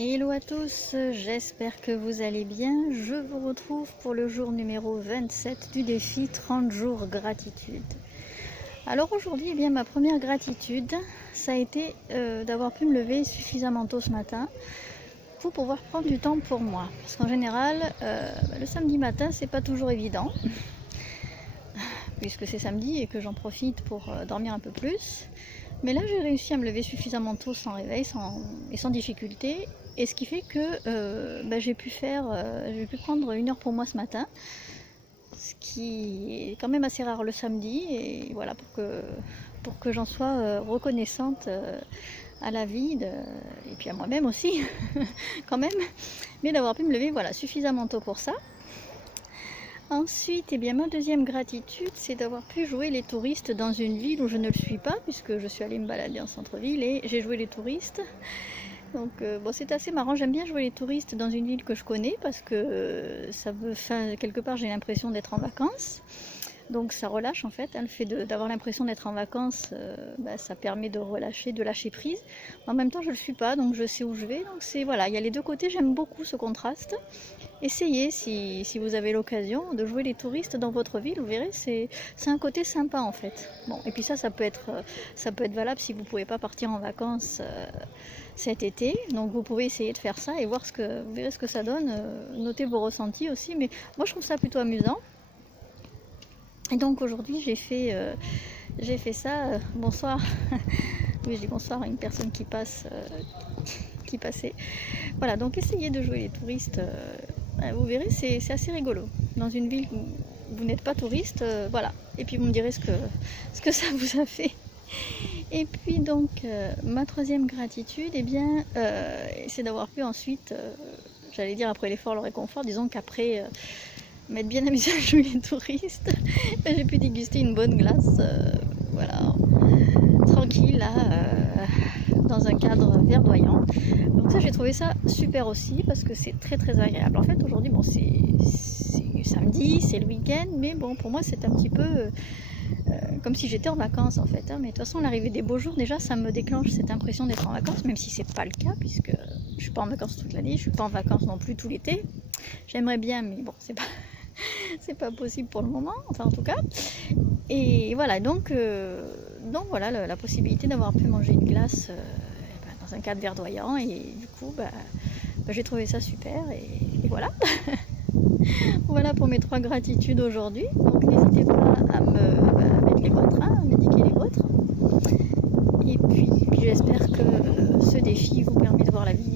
Hello à tous, j'espère que vous allez bien. Je vous retrouve pour le jour numéro 27 du défi 30 jours gratitude. Alors aujourd'hui, ma première gratitude, ça a été d'avoir pu me lever suffisamment tôt ce matin pour pouvoir prendre du temps pour moi. Parce qu'en général, le samedi matin, c'est pas toujours évident, puisque c'est samedi et que j'en profite pour dormir un peu plus. Mais là, j'ai réussi à me lever suffisamment tôt sans réveil et sans difficulté. Et ce qui fait que j'ai pu prendre 1 heure pour moi ce matin. Ce qui est quand même assez rare le samedi. Et voilà, pour que j'en sois reconnaissante à la vie et puis à moi-même aussi, quand même. Mais d'avoir pu me lever suffisamment tôt pour ça. Ensuite, ma deuxième gratitude, c'est d'avoir pu jouer les touristes dans une ville où je ne le suis pas, puisque je suis allée me balader en centre-ville et j'ai joué les touristes. Donc c'est assez marrant, j'aime bien jouer les touristes dans une ville que je connais, parce que quelque part j'ai l'impression d'être en vacances. Donc ça relâche en fait, le fait d'avoir l'impression d'être en vacances, ça permet de relâcher, de lâcher prise. En même temps je ne le suis pas, donc je sais où je vais. Donc il y a les deux côtés, j'aime beaucoup ce contraste. Essayez, si vous avez l'occasion, de jouer les touristes dans votre ville, vous verrez, c'est un côté sympa en fait. Bon, et puis ça peut être valable si vous ne pouvez pas partir en vacances cet été. Donc vous pouvez essayer de faire ça et voir vous verrez ce que ça donne. Notez vos ressentis aussi, mais moi je trouve ça plutôt amusant. Et donc aujourd'hui j'ai fait ça. Bonsoir. Oui, je dis bonsoir à une personne qui passait. Voilà, donc essayez de jouer les touristes. Vous verrez, c'est assez rigolo. Dans une ville où vous n'êtes pas touriste, voilà. Et puis vous me direz ce que ça vous a fait. Et puis donc, ma troisième gratitude, c'est d'avoir pu ensuite, j'allais dire après l'effort, le réconfort, disons qu'après m'être bien amusée à jouer les touristes, j'ai pu déguster une bonne glace, tranquille, là, dans un cadre verdoyant. Donc ça, j'ai trouvé ça super aussi, parce que c'est très très agréable. En fait, aujourd'hui, c'est samedi, c'est le week-end, mais bon, pour moi, c'est un petit peu comme si j'étais en vacances en fait. Mais de toute façon, l'arrivée des beaux jours, déjà, ça me déclenche cette impression d'être en vacances, même si c'est pas le cas, puisque je suis pas en vacances toute l'année, je suis pas en vacances non plus tout l'été. J'aimerais bien, mais bon, c'est pas possible pour le moment, enfin en tout cas. Et voilà, donc voilà, la possibilité d'avoir pu manger une glace dans un cadre verdoyant, et du coup, j'ai trouvé ça super, et voilà. Voilà pour mes 3 gratitudes aujourd'hui. Donc n'hésitez pas à mettre les vôtres, à m'indiquer les vôtres. Et puis j'espère que ce défi vous permet de voir la vie